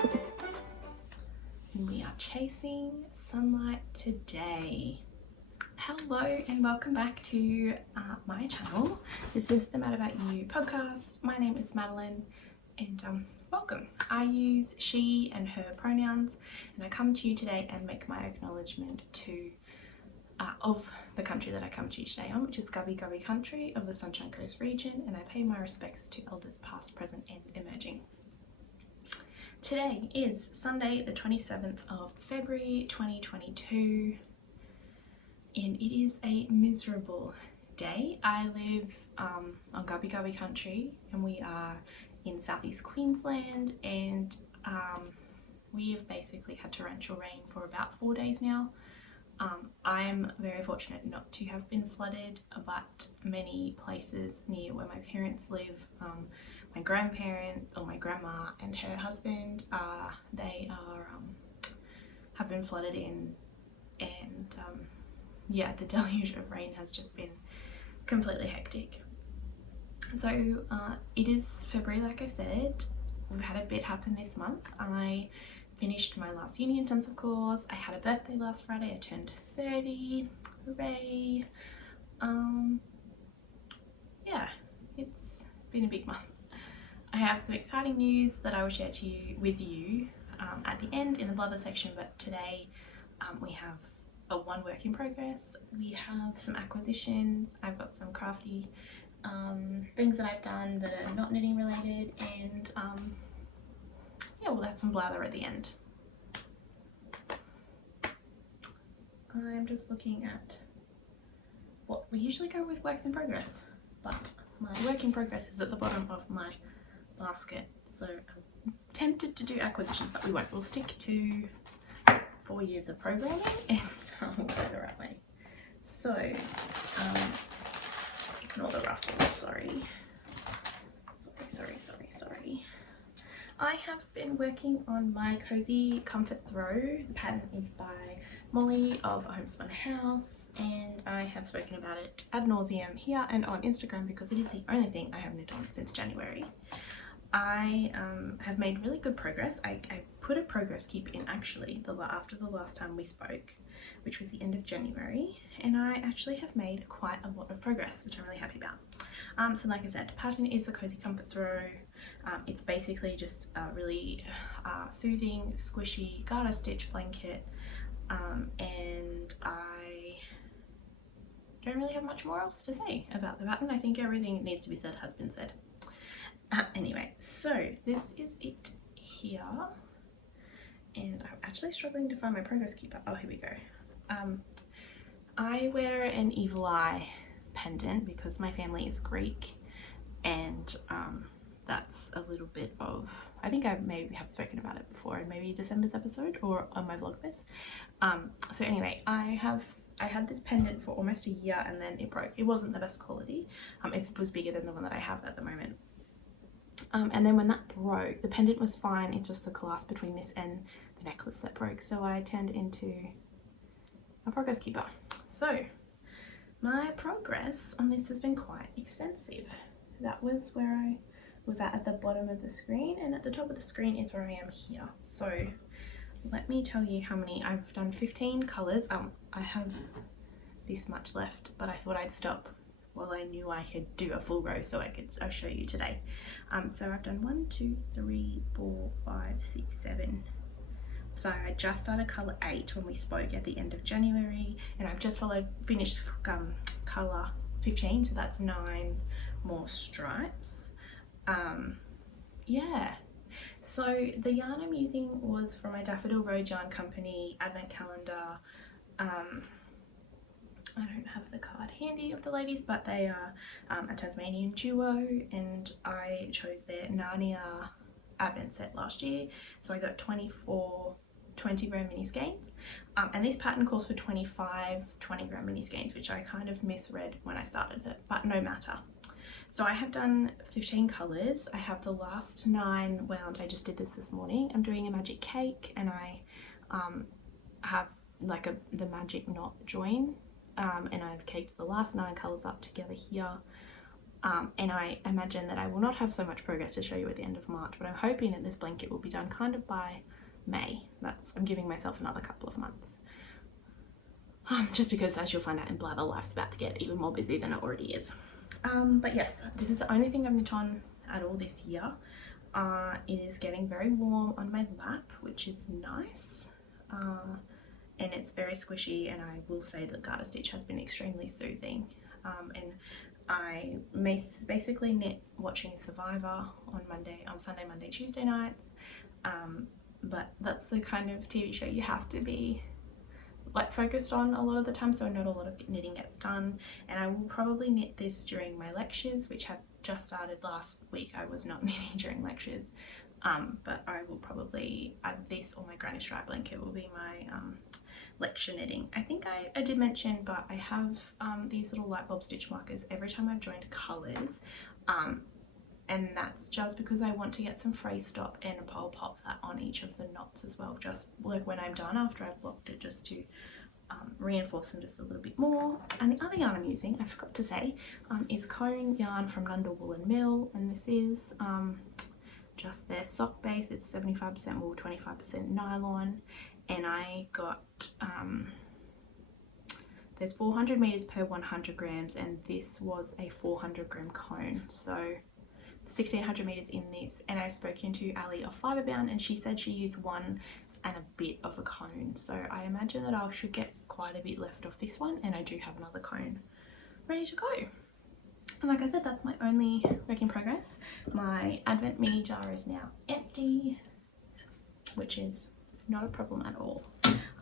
And we are chasing sunlight today. Hello and welcome back to my channel. This is the Mad About You podcast. My name is Madeline and welcome. I use she and her pronouns, and I come to you today and make my acknowledgement to of the country that I come to you today on, which is Gubbi Gubbi Country of the Sunshine Coast region, and I pay my respects to elders past, present and emerging. Today is Sunday the 27th of February 2022 and it is a miserable day. I live on Gubbi Gubbi Country and we are in southeast Queensland, and we have basically had torrential rain for about 4 days now. I'm very fortunate not to have been flooded, but many places near where my parents live, my grandparent or my grandma and her husband, have been flooded in, and yeah, the deluge of rain has just been completely hectic. So it is February, like I said. We've had a bit happen this month. I finished my last uni intensive course. I had a birthday last Friday. I turned 30. Hooray! Yeah, it's been a big month. I have some exciting news that I will share with you at the end in the BLATHER section, but today we have one work in progress. We have some acquisitions. I've got some crafty things that I've done that are not knitting related, and yeah, we'll have some blather at the end. I'm just looking at what we usually go with works in progress, but my work in progress is at the bottom of my basket, so I'm tempted to do acquisitions, but we won't. We'll stick to 4 years of programming and we'll go the right way. So ignore the ruffles, sorry. I have been working on my cozy comfort throw. The pattern is by Molly of A Homespun House, and I have spoken about it ad nauseum here and on Instagram because it is the only thing I have knit on since January. I have made really good progress. I put a progress keep in actually after the last time we spoke, which was the end of January, and I actually have made quite a lot of progress, which I'm really happy about. So like I said, the pattern is a cozy comfort throw. It's basically just a really soothing, squishy garter stitch blanket, and I don't really have much more else to say about the pattern. I think everything that needs to be said has been said. Anyway, so this is it here, and I'm actually struggling to find my progress keeper. Oh, here we go. I wear an evil eye pendant because my family is Greek, and that's a little bit of, I think I maybe have spoken about it before in maybe December's episode or on my vlogmas. So anyway, I had this pendant for almost a year and then it broke. It wasn't the best quality. It was bigger than the one that I have at the moment. And then when that broke, the pendant was fine, it's just the clasp between this and the necklace that broke, so I turned it into a progress keeper. So my progress on this has been quite extensive. That was where I was at the bottom of the screen, and at the top of the screen is where I am here. So let me tell you how many. I've done 15 colours. I have this much left, but I thought I'd stop. Well, I knew I could do a full row, so I'll show you today. So I've done 1, 2, 3, 4, 5, 6, 7. So I just started colour 8 when we spoke at the end of January, and I've just finished colour 15, so that's 9 more stripes. Yeah. So the yarn I'm using was from my Daffodil Road Yarn Company advent calendar. I don't have the card handy of the ladies, but they are a Tasmanian duo, and I chose their Narnia advent set last year. So I got 24 20-gram mini skeins, and this pattern calls for 25 20-gram mini skeins, which I kind of misread when I started it, but no matter. So I have done 15 colours. I have the last 9 wound. I just did this morning. I'm doing a magic cake, and I have like the magic knot join, and I've caked the last 9 colours up together here. and I imagine that I will not have so much progress to show you at the end of March, but I'm hoping that this blanket will be done kind of by May. I'm giving myself another couple of months. Just because, as you'll find out in Blather, life's about to get even more busy than it already is. But yes, this is the only thing I've knit on at all this year. It is getting very warm on my lap, which is nice. And it's very squishy, and I will say that garter stitch has been extremely soothing. And I basically knit watching Survivor on Sunday, Monday, Tuesday nights. But that's the kind of TV show you have to be like focused on a lot of the time, so not a lot of knitting gets done. And I will probably knit this during my lectures, which have just started last week. I was not knitting during lectures, but I will probably add this, or my granny stripe blanket will be my lecture knitting. I think I did mention, but I have these little light bulb stitch markers every time I've joined colours, and that's just because I want to get some fray stop, and I'll pop that on each of the knots as well, just like when I'm done after I've blocked it, just to reinforce them just a little bit more. And the other yarn I'm using, I forgot to say, is cone yarn from Nundle Wool and Mill, and this is just their sock base. It's 75% wool, 25% nylon, and I got there's 400 meters per 100 grams, and this was a 400 gram cone, so 1600 meters in this. And I've spoken to Ali of Fiberbound, and she said she used 1 and a bit of a cone, so I imagine that I should get quite a bit left off this one, and I do have another cone ready to go. And like I said, that's my only work in progress. My Advent mini jar is now empty, which is not a problem at all.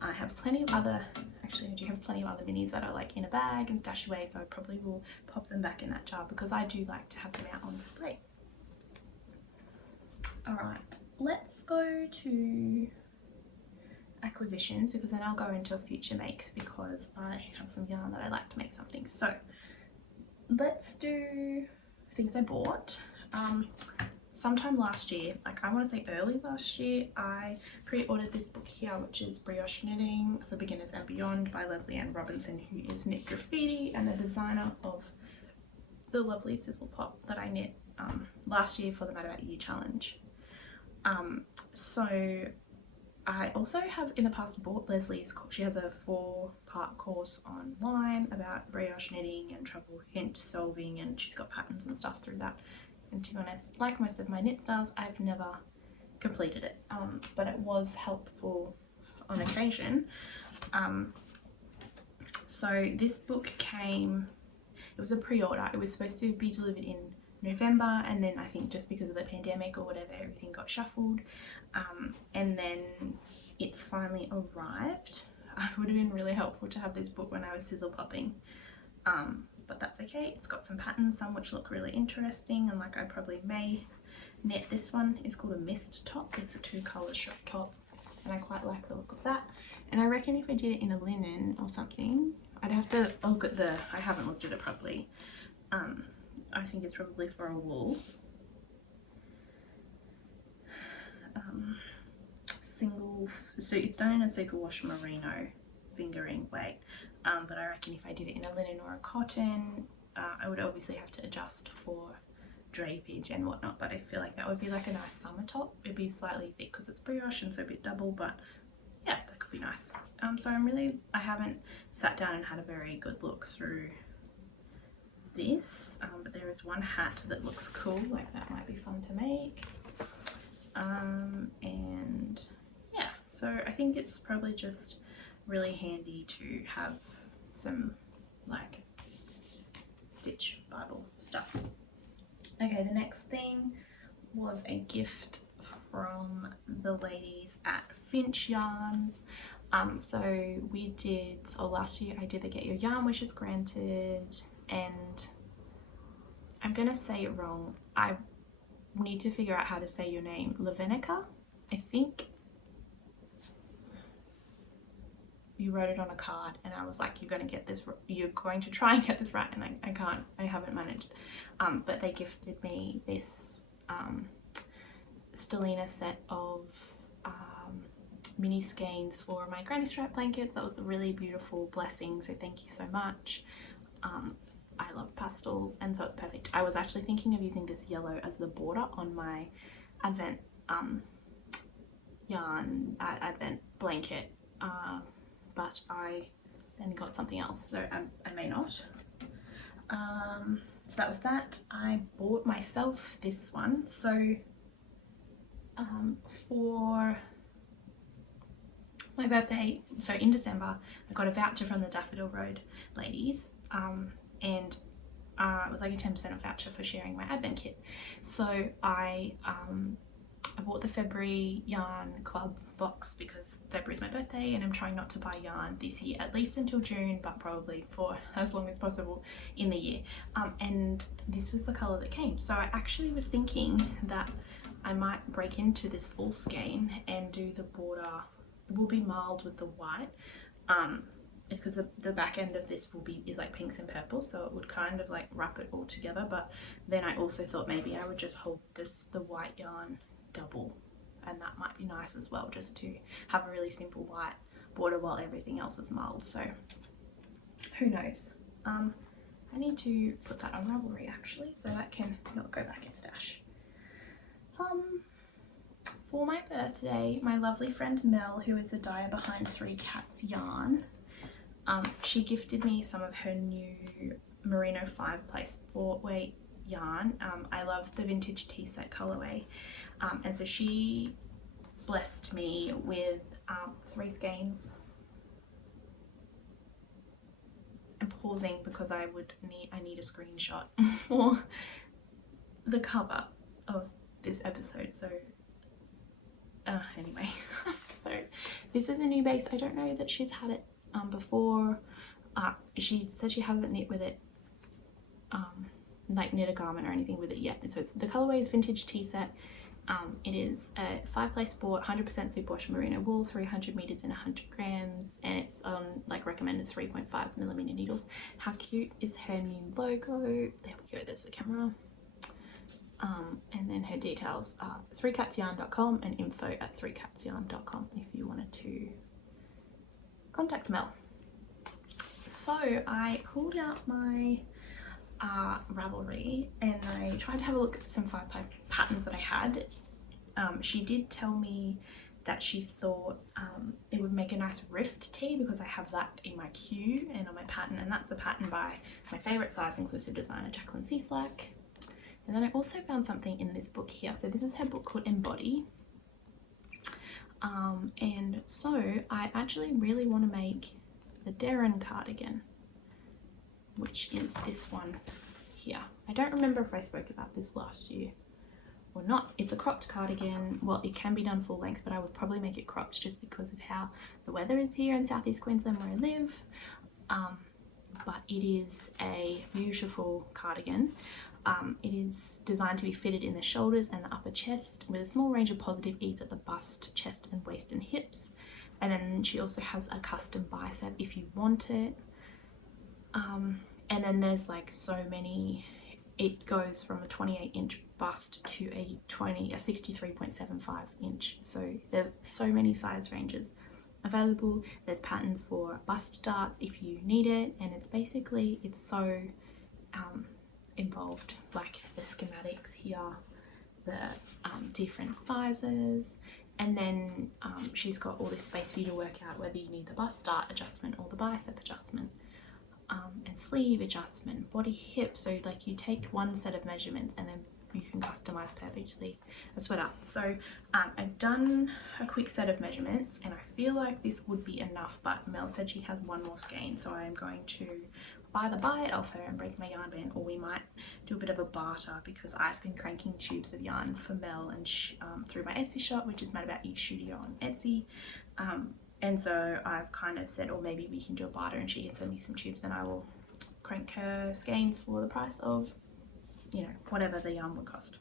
I have plenty of other, actually I do have plenty of other minis that are like in a bag and stashed away, so I probably will pop them back in that jar because I do like to have them out on display. Alright, let's go to acquisitions, because then I'll go into future makes, because I have some yarn that I like to make something. So let's do things I bought. Sometime last year, like I want to say early last year, I pre-ordered this book here, which is Brioche Knitting for Beginners and Beyond by Leslie Ann Robinson, who is Knit Graffiti and the designer of the lovely sizzle pop that I knit last year for the Mad About You challenge. So I also have in the past bought Leslie's, she has a 4-part course online about brioche knitting and trouble hint solving, and she's got patterns and stuff through that. And to be honest, like most of my knit styles, I've never completed it, but it was helpful on occasion. So this book came, it was a pre-order, it was supposed to be delivered in November, and then I think just because of the pandemic or whatever, everything got shuffled, and then it's finally arrived. It would have been really helpful to have this book when I was sizzle popping, but that's okay. It's got some patterns, some which look really interesting, and like I probably may knit. This one is called a mist top. It's a 2-color shot top, and I quite like the look of that. And I reckon if I did it in a linen or something, I'd have to look at the, I haven't looked at it properly. I think it's probably for a wool. So it's done in a superwash merino fingering weight, but I reckon if I did it in a linen or a cotton, I would obviously have to adjust for drapage and whatnot, but I feel like that would be like a nice summer top. It'd be slightly thick because it's brioche and so a bit double, but yeah, that could be nice. So I haven't sat down and had a very good look through this, but there is one hat that looks cool, like that might be fun to make. And yeah, so I think it's probably just really handy to have some like stitch Bible stuff. Okay, the next thing was a gift from the ladies at Finch Yarns. So we did, last year I did the Get Your Yarn Wishes Granted, and I'm gonna say it wrong. I need to figure out how to say your name. Lavenica, I think. You wrote it on a card, and I was like, you're going to try and get this right, and I haven't managed. But they gifted me this Stellina set of mini skeins for my granny strap blankets. That was a really beautiful blessing, so thank you so much. I love pastels, and so it's perfect. I was actually thinking of using this yellow as the border on my advent yarn advent blanket, but I then got something else, so I may not. So that was that. I bought myself this one. So for my birthday, so in December, I got a voucher from the Daffodil Road ladies, and it was like a 10% off voucher for sharing my advent kit. So I bought the February yarn club box because February is my birthday and I'm trying not to buy yarn this year, at least until June, but probably for as long as possible in the year. And this was the colour that came. So I actually was thinking that I might break into this full skein and do the border. It will be mild with the white, because the back end of this is like pinks and purples, so it would kind of like wrap it all together. But then I also thought maybe I would just hold the white yarn double, and that might be nice as well, just to have a really simple white border while everything else is mild. So who knows. I need to put that on Ravelry actually, so that can not go back in stash. For my birthday, my lovely friend Mel, who is the dyer behind 3 Cats Yarn, she gifted me some of her new Merino 5-ply sport weight yarn. I love the vintage tea set colorway, and so she blessed me with 3 skeins. I'm pausing because I need a screenshot for the cover of this episode. So anyway, so this is a new base. I don't know that she's had it before. She said she hasn't knit with it, like knit a garment or anything with it yet. So the colorway is vintage tea set. It is a 5-ply sport, 100% superwash merino wool, 300 meters and 100 grams, and it's on like recommended 3.5mm needles. How cute is her new logo? There we go, there's the camera. And then her details are 3catsyarn.com and info@3catsyarn.com if you wanted to contact Mel. So I pulled out my Ravelry and I tried to have a look at some 5-ply patterns that I had. She did tell me that she thought it would make a nice rift tee because I have that in my queue and on my pattern, and that's a pattern by my favourite size inclusive designer Jacqueline Cieslak. And then I also found something in this book here. So this is her book called Embody. And so I actually really want to make the Darren cardigan, which is this one here. I don't remember if I spoke about this last year or not. It's a cropped cardigan. Well, it can be done full length, but I would probably make it cropped just because of how the weather is here in southeast Queensland where I live. But it is a beautiful cardigan. It is designed to be fitted in the shoulders and the upper chest with a small range of positive ease at the bust, chest and waist and hips. And then she also has a custom bicep if you want it. And then there's like so many, it goes from a 28-inch bust to a 63.75 inch. So there's so many size ranges available. There's patterns for bust darts if you need it, and it's so involved, like the schematics here, the different sizes, and then she's got all this space for you to work out whether you need the bust dart adjustment or the bicep adjustment, and sleeve adjustment, body hip. So like you take one set of measurements and then you can customize perfectly a sweater. So I've done a quick set of measurements and I feel like this would be enough, but Mel said she has one more skein, so I'm going to either buy it off her and break my yarn band, or we might do a bit of a barter because I've been cranking tubes of yarn for Mel and through my Etsy shop, which is Madbell Studio on Etsy. And so I've kind of said, or maybe we can do a barter and she can send me some tubes and I will crank her skeins for the price of, you know, whatever the yarn would cost.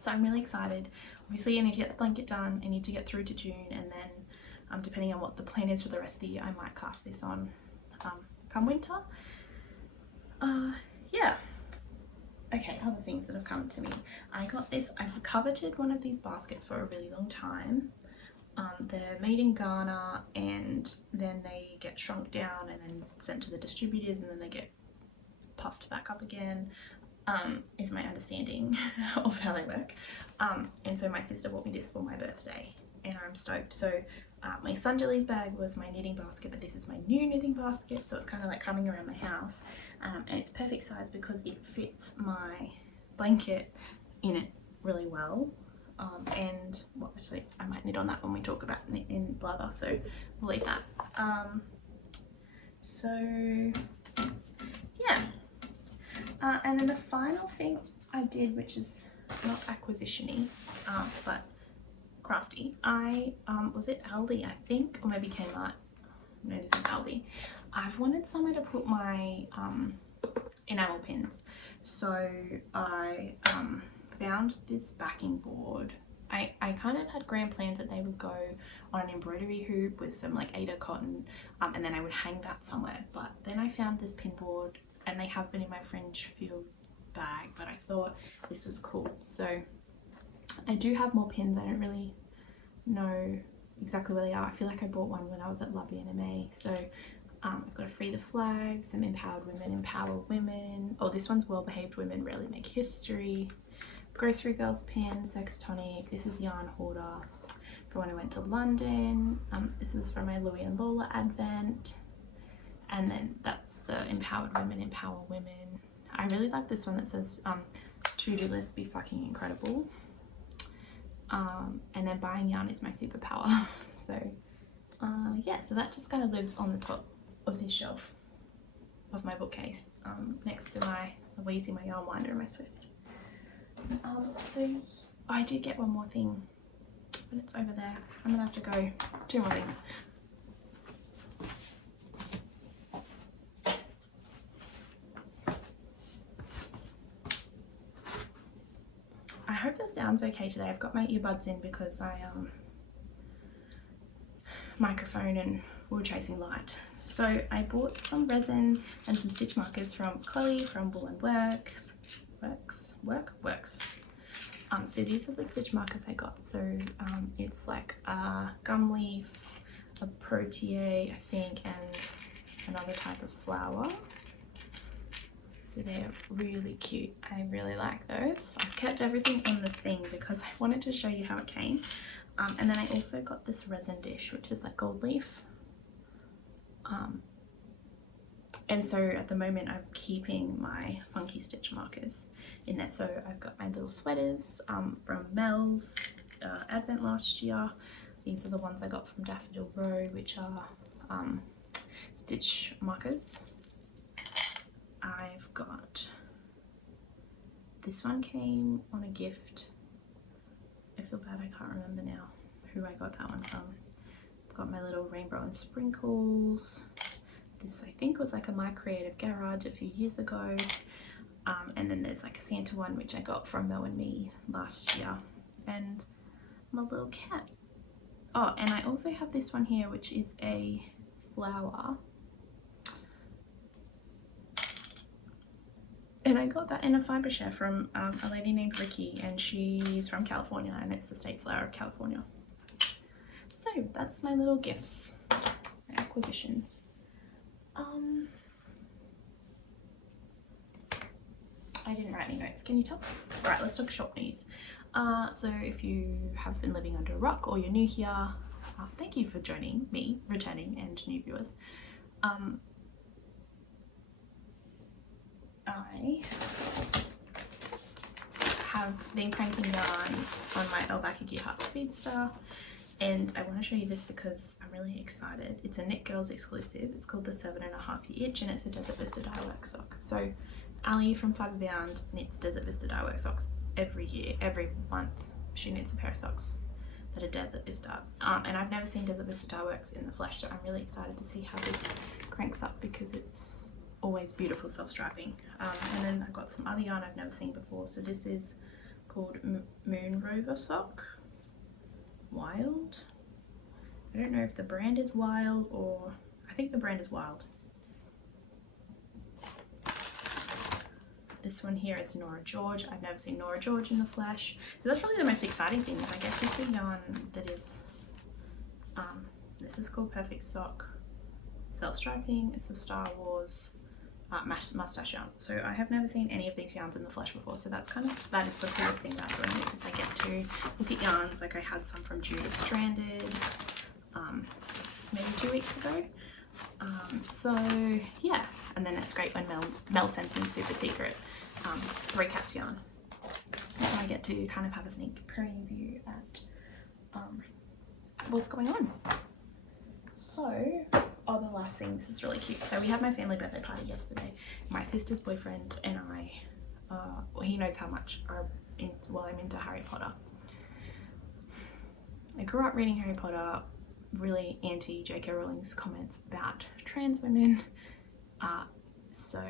So I'm really excited. Obviously I need to get the blanket done, I need to get through to June, and then depending on what the plan is for the rest of the year, I might cast this on come winter. Yeah. Okay, other things that have come to me. I got this, I've coveted one of these baskets for a really long time. They're made in Ghana and then they get shrunk down and then sent to the distributors and then they get puffed back up again, is my understanding of how they work. And so my sister bought me this for my birthday and I'm stoked. So my Sunjali's bag was my knitting basket, but this is my new knitting basket, so it's kind of like coming around my house, and it's perfect size because it fits my blanket in it really well. And well, actually I might knit on that when we talk about knit in Blather, so we'll leave that. So yeah, and then the final thing I did, which is not acquisition-y, but crafty, I was at Aldi I think, or maybe Kmart, no, this is Aldi. I've wanted somewhere to put my enamel pins, so I found this backing board. I kind of had grand plans that they would go on an embroidery hoop with some like Aida cotton, and then I would hang that somewhere, but then I found this pin board and they have been in my French field bag, but I thought this was cool. So I do have more pins. I don't really know exactly where they are. I feel like I bought one when I was at La BNMA. So I've got a Free the Flag, some Empowered Women, Empower Women. Oh, this one's Well Behaved Women Rarely Make History. Grocery Girls pin, Sex Tonic. This is Yarn Hoarder for when I went to London. This is for my Louie and Lola advent. And then that's the Empowered Women, Empower Women. I really like this one that says to-do list be fucking incredible. And then buying yarn is my superpower. So yeah, so that just kind of lives on the top of this shelf of my bookcase, next to my Weezy, my yarn winder, and my Swift. So I did get one more thing, but it's over there. I'm gonna have to go 2 more things. I hope the sound's okay today. I've got my earbuds in because I microphone and we were chasing light. So I bought some resin and some stitch markers from Chloe from Wool and Works. So these are the stitch markers I got. So it's like a gum leaf, a protea I think, and another type of flower. So they're really cute. I really like those. I've kept everything on the thing because I wanted to show you how it came. And then I also got this resin dish, which is like gold leaf. And so at the moment I'm keeping my funky stitch markers in there. So I've got my little sweaters from Mel's advent last year. These are the ones I got from Daffodil Row, which are stitch markers. I've got, this one came on a gift. I feel bad, I can't remember now who I got that one from. I've got my little rainbow and sprinkles. This I think was like a My Creative Garage a few years ago. And then there's like a Santa one which I got from Mel and Me last year. And my little cat. Oh, and I also have this one here which is a flower. And I got that in a fibre share from a lady named Ricky, and she's from California, and it's the state flower of California. So that's my little gifts, my acquisitions. I didn't write any notes, can you tell? Right, let's talk shop news. So if you have been living under a rock or you're new here, thank you for joining me, returning and new viewers. I have been cranking yarn on my Elbaka Heart Speedster, and I want to show you this because I'm really excited. It's a Knit Girls exclusive. It's called the 7.5 Year Itch, and it's a Desert Vista dyework sock. So Ali from Fibre Bound knits Desert Vista dyework socks every year, every month. She knits a pair of socks that are Desert Vista, and I've never seen Desert Vista dyeworks in the flesh, so I'm really excited to see how this cranks up because it's always beautiful self-striping. And then I've got some other yarn I've never seen before. So this is called Moon Rover Sock. Wild. I don't know if the brand is Wild, or I think the brand is Wild. This one here is Nora George. I've never seen Nora George in the flesh. So that's probably the most exciting thing, is I get to see yarn that is, this is called Perfect Sock. Self-striping. It's a Star Wars mustache yarn. So I have never seen any of these yarns in the flesh before, so that is the coolest thing about doing this, is I get to look at yarns. Like I had some from June of Stranded maybe 2 weeks ago. So yeah, and then it's great when Mel sends me super secret 3 Cats yarn. So I get to kind of have a sneak preview at what's going on. So, oh, the last thing, this is really cute. So we had my family birthday party yesterday. My sister's boyfriend and I, well, he knows how much I'm into Harry Potter. I grew up reading Harry Potter, really anti J.K. Rowling's comments about trans women. So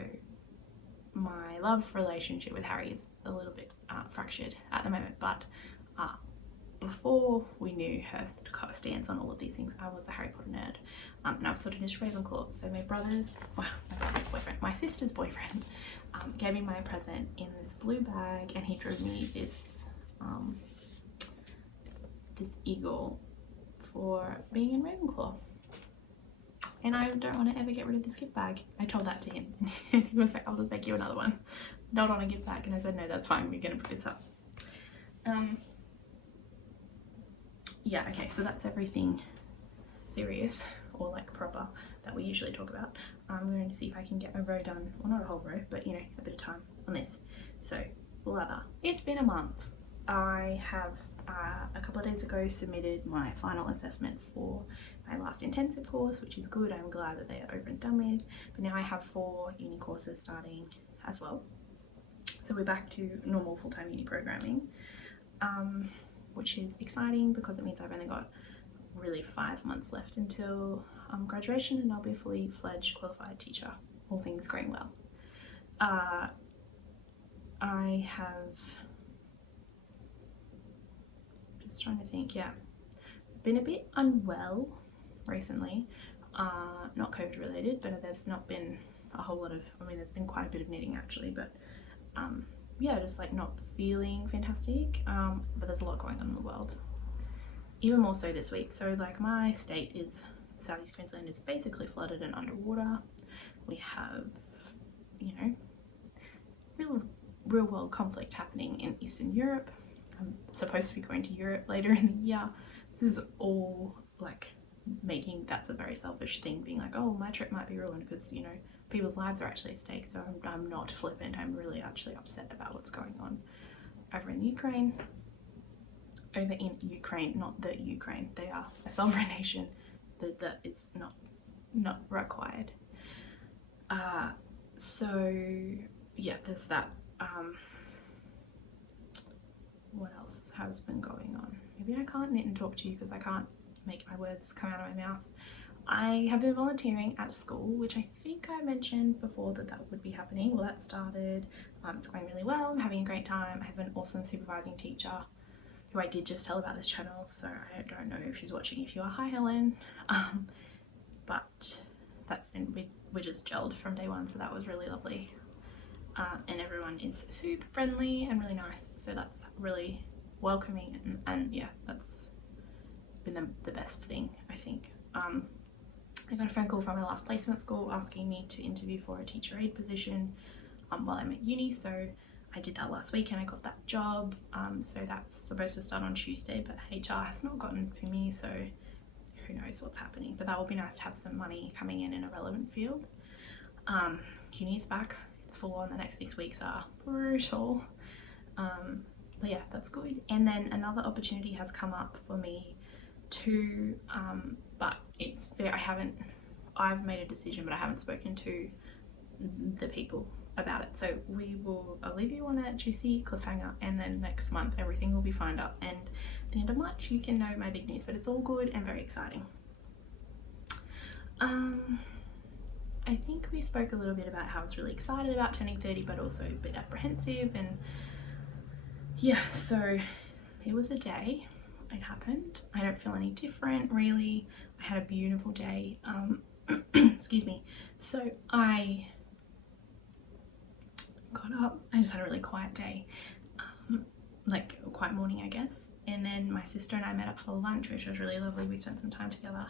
my love relationship with Harry is a little bit fractured at the moment, but before we knew her stance on all of these things, I was a Harry Potter nerd, and I was sort of just Ravenclaw. So my sister's boyfriend gave me my present in this blue bag, and he drew me this this eagle for being in Ravenclaw. And I don't want to ever get rid of this gift bag. I told that to him, and he was like, I'll just make you another one, not on a gift bag. And I said, no, that's fine, we're gonna put this up. Yeah, okay, so that's everything serious or like proper that we usually talk about. I'm going to see if I can get a row done, well, not a whole row, but you know, a bit of time on this. So blather, it's been a month. I have a couple of days ago submitted my final assessment for my last intensive course, which is good. I'm glad that they are over and done with, but now I have 4 uni courses starting as well. So we're back to normal full-time uni programming, which is exciting because it means I've only got really 5 months left until graduation, and I'll be a fully fledged qualified teacher, all things going well. I have, just trying to think, yeah, been a bit unwell recently, not COVID related, but there's not been a whole lot of, I mean, there's been quite a bit of knitting actually, but yeah, just like not feeling fantastic, but there's a lot going on in the world, even more so this week. So like my state is, Southeast Queensland is basically flooded and underwater. We have, you know, real world conflict happening in Eastern Europe. I'm supposed to be going to Europe later in the year. This is all like making, that's a very selfish thing, being like, oh, my trip might be ruined because, you know, people's lives are actually at stake. So I'm not flippant, I'm really actually upset about what's going on over in Ukraine. Over in Ukraine, not the Ukraine. They are a sovereign nation. That is not required. So yeah, there's that. What else has been going on? Maybe I can't knit and talk to you because I can't make my words come out of my mouth. I have been volunteering at a school, which I think I mentioned before that would be happening. Well, that started. It's going really well. I'm having a great time. I have an awesome supervising teacher who I did just tell about this channel, so I don't know if she's watching. If you are, hi Helen. But that's been, we just gelled from day one, so that was really lovely. And everyone is super friendly and really nice, so that's really welcoming, and yeah, that's been the best thing, I think. I got a phone call from my last placement school asking me to interview for a teacher aide position while I'm at uni, so I did that last week and I got that job. So that's supposed to start on Tuesday, but HR has not gotten to me, so who knows what's happening. But that will be nice to have some money coming in a relevant field. Uni is back, it's full on. The next 6 weeks are brutal, but yeah, that's good. And then another opportunity has come up for me to, but it's fair, I've made a decision, but I haven't spoken to the people about it. So I'll leave you on a juicy cliffhanger, and then next month everything will be found up, and at the end of March you can know my big news, but it's all good and very exciting. I think we spoke a little bit about how I was really excited about turning 30, but also a bit apprehensive, and yeah, so it was a day. It happened. I don't feel any different really. I had a beautiful day. Excuse me. So I got up, I just had a really quiet day, like a quiet morning I guess, and then my sister and I met up for lunch, which was really lovely. We spent some time together.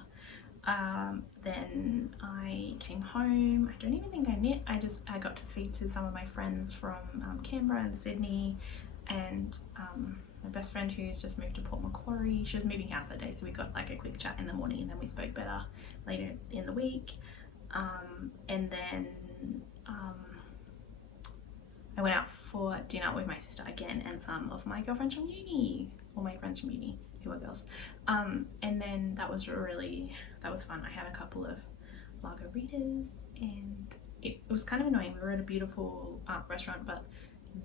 Then I came home. I don't even think I knit. I got to speak to some of my friends from Canberra and Sydney, and my best friend who's just moved to Port Macquarie. She was moving house that day, so we got like a quick chat in the morning, and then we spoke better later in the week. And then I went out for dinner with my sister again and some of my girlfriends from uni, or my friends from uni who are girls. And then that was fun. I had a couple of margaritas, and it was kind of annoying. We were at a beautiful restaurant, but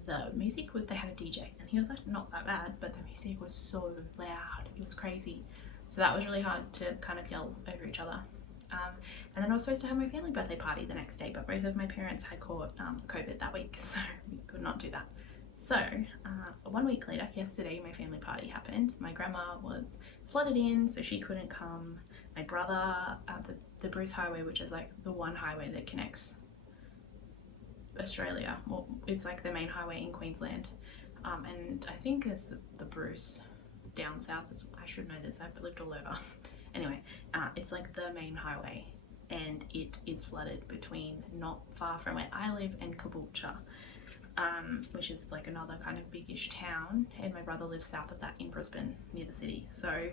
the music they had a DJ, and he was like not that bad, but the music was so loud, it was crazy. So that was really hard to kind of yell over each other. And then I was supposed to have my family birthday party the next day, but both of my parents had caught COVID that week, so we could not do that. So 1 week later, yesterday, my family party happened. My grandma was flooded in, so she couldn't come. My brother, the Bruce Highway, which is like the one highway that connects Australia, well, it's like the main highway in Queensland, and I think there's the Bruce down south. I should know this, I've lived all over. Anyway, it's like the main highway, and it is flooded between not far from where I live and Caboolture, which is like another kind of biggish town, and my brother lives south of that in Brisbane near the city. So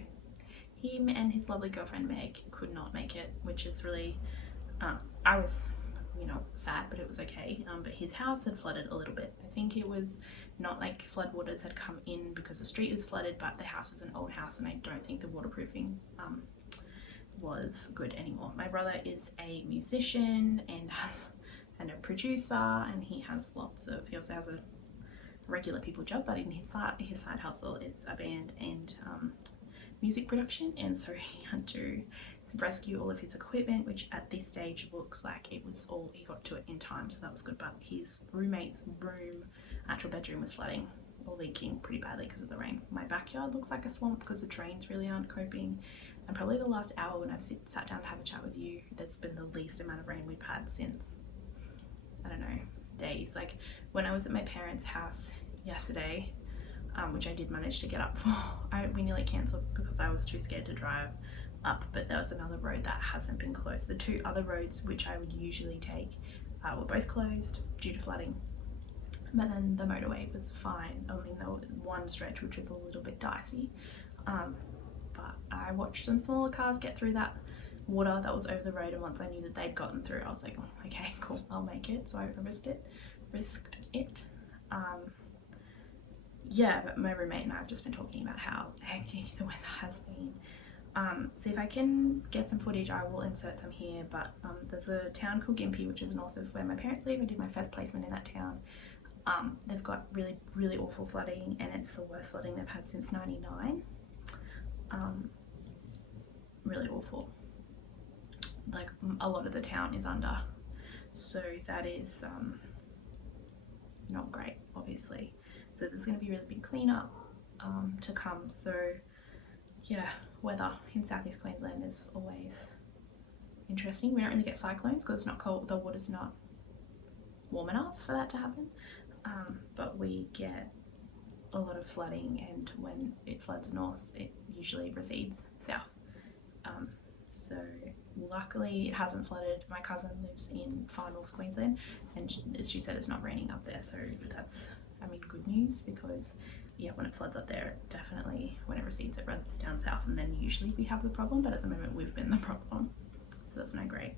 him and his lovely girlfriend Meg could not make it, which is really, I was, you know, sad, but it was okay. But his house had flooded a little bit. I think it was not like floodwaters had come in because the street is flooded, but the house is an old house, and I don't think the waterproofing was good anymore. My brother is a musician and a producer, and he also has a regular people job, but in his side hustle is a band and music production, and so he had to rescue all of his equipment, which at this stage looks like he got to it in time, so that was good. But his roommate's actual bedroom was flooding or leaking pretty badly because of the rain. My backyard looks like a swamp because the drains really aren't coping, and probably the last hour when I've sat down to have a chat with you, there's been the least amount of rain we've had since, I don't know, days. Like when I was at my parents' house yesterday, which I did manage to get up for, we nearly cancelled because I was too scared to drive up, but there was another road that hasn't been closed. The two other roads which I would usually take were both closed due to flooding, but then the motorway was fine. I mean, there was one stretch which was a little bit dicey, but I watched some smaller cars get through that water that was over the road, and once I knew that they'd gotten through, I was like, oh, okay, cool, I'll make it. So I risked it. Yeah, but my roommate and I have just been talking about how hectic the weather has been. So if I can get some footage, I will insert some here, but there's a town called Gympie, which is north of where my parents live. I did my first placement in that town. They've got really, really awful flooding, and it's the worst flooding they've had since '99. Really awful. Like a lot of the town is under, so that is not great, obviously. So there's going to be really big cleanup to come. So yeah, weather in southeast Queensland is always interesting. We don't really get cyclones because it's not cold, the water's not warm enough for that to happen, but we get a lot of flooding, and when it floods north it usually recedes south. So luckily it hasn't flooded. My cousin lives in far north Queensland, and she said it's not raining up there, so that's, I mean, good news, because yeah, when it floods up there, definitely when it recedes it runs down south, and then usually we have the problem, but at the moment we've been the problem, so that's not great.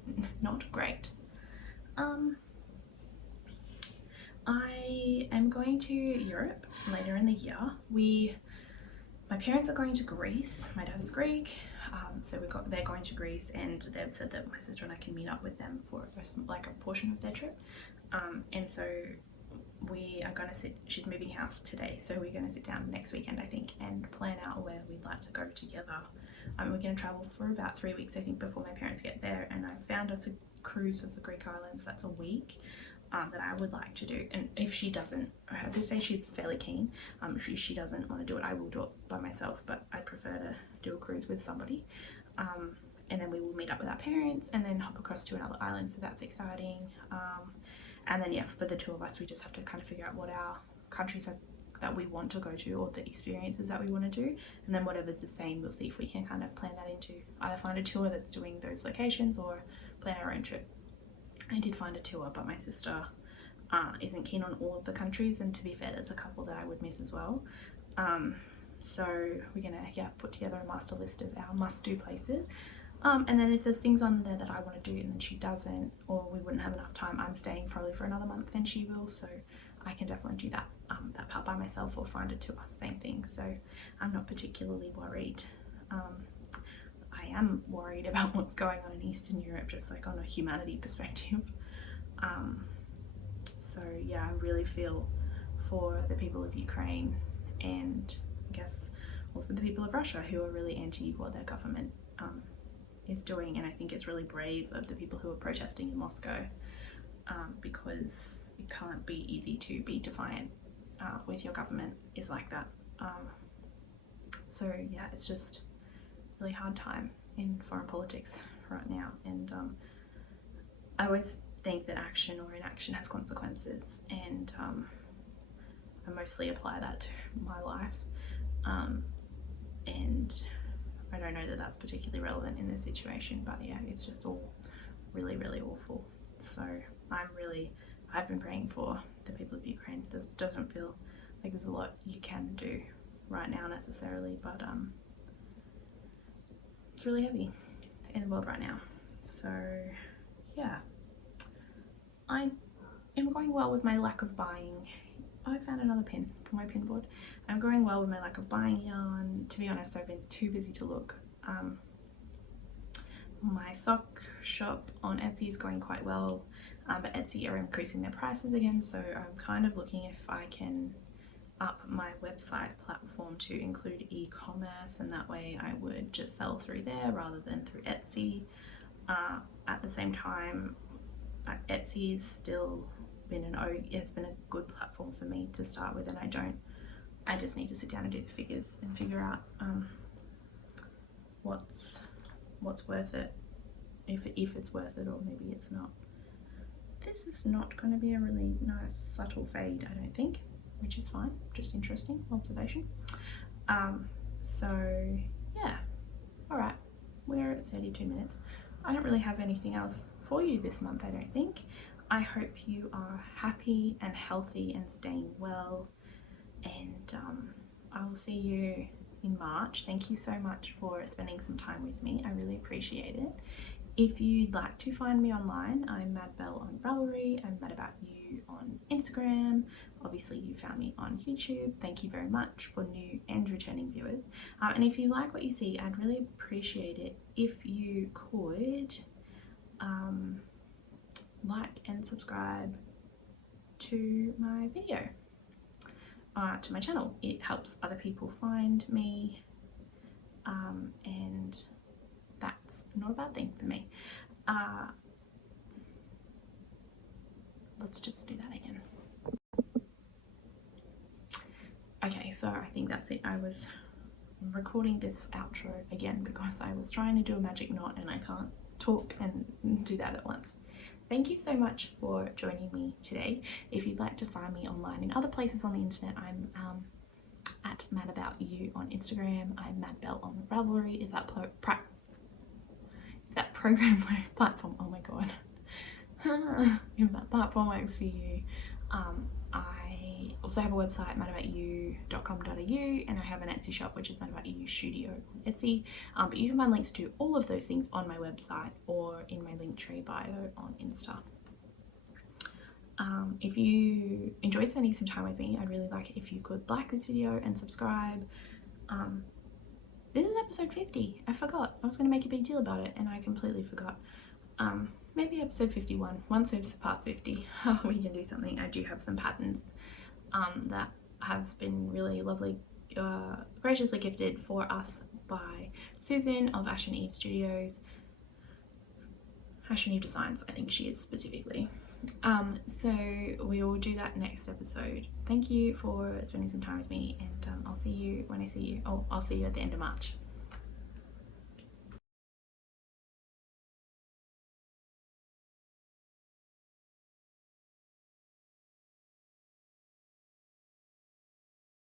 I am going to Europe later in the year. My parents are going to Greece. My dad is Greek, so they're going to Greece, and they've said that my sister and I can meet up with them for like a portion of their trip, and so we are going to she's moving house today, so we're going to sit down next weekend, I think, and plan out where we'd like to go together. We're going to travel for about 3 weeks, I think, before my parents get there, and I found us a cruise of the Greek islands that's a week that I would like to do. And if she doesn't, at this stage she's fairly keen, if she doesn't want to do it, I will do it by myself, but I prefer to do a cruise with somebody. And then we will meet up with our parents and then hop across to another island, so that's exciting. And then yeah, for the two of us, we just have to kind of figure out what our countries are that we want to go to or the experiences that we want to do, and then whatever's the same, we'll see if we can kind of plan that into either find a tour that's doing those locations or plan our own trip. I did find a tour, but my sister isn't keen on all of the countries, and to be fair, there's a couple that I would miss as well. So we're gonna put together a master list of our must-do places, and then if there's things on there that I want to do and then she doesn't, or we wouldn't have enough time, I'm staying probably for another month and she will, so I can definitely do that that part by myself or find a tour, same thing. So I'm not particularly worried. I am worried about what's going on in Eastern Europe, just like on a humanity perspective. So yeah, I really feel for the people of Ukraine, and I guess also the people of Russia, who are really anti what their government is doing. And I think it's really brave of the people who are protesting in Moscow, because it can't be easy to be defiant with your government is like that. So yeah, it's just a really hard time in foreign politics right now, and I always think that action or inaction has consequences, and I mostly apply that to my life, and I don't know that that's particularly relevant in this situation, but yeah, it's just all really, really awful. So I've been praying for the people of Ukraine. It doesn't feel like there's a lot you can do right now necessarily, but it's really heavy in the world right now. So yeah, I am going well with my lack of buying. I found another pin for my pin board. I'm going well with my lack of buying yarn. To be honest, I've been too busy to look. My sock shop on Etsy is going quite well, but Etsy are increasing their prices again, so I'm kind of looking if I can up my website platform to include e-commerce, and that way I would just sell through there rather than through Etsy. At the same time, Etsy's still it's been a good platform for me to start with, and I just need to sit down and do the figures and figure out what's worth it, if it's worth it, or maybe it's not. This is not going to be a really nice subtle fade, I don't think, which is fine, just interesting observation. So yeah, all right, we're at 32 minutes. I don't really have anything else for you this month, I don't think. I hope you are happy and healthy and staying well, and I will see you in March. Thank you so much for spending some time with me. I really appreciate it. If you'd like to find me online, I'm Madbell on Ravelry. I'm Mad About You on Instagram. Obviously you found me on YouTube. Thank you very much for new and returning viewers. And if you like what you see, I'd really appreciate it if you could like and subscribe to my video, to my channel. It helps other people find me, and that's not a bad thing for me. Let's just do that again. Okay, so I think that's it. I was recording this outro again because I was trying to do a magic knot and I can't talk and do that at once. Thank you so much for joining me today. If you'd like to find me online in other places on the internet, I'm at Mad About You on Instagram. I'm Madbell on Ravelry. If that program platform, oh my god, if that platform works for you. I also have a website, madaboutyou.com.au, and I have an Etsy shop, which is Mad About You Studio on Etsy. But you can find links to all of those things on my website or in my Linktree bio on Insta. If you enjoyed spending some time with me, I'd really like it if you could like this video and subscribe. This is episode 50. I forgot. I was going to make a big deal about it and I completely forgot. Maybe episode 51, once we've surpassed 50, we can do something. I do have some patterns that have been really lovely, graciously gifted for us by Susan of Ash and Eve Studios. Ash and Eve Designs, I think she is specifically. So we will do that next episode. Thank you for spending some time with me, and I'll see you when I see you. Oh, I'll see you at the end of March.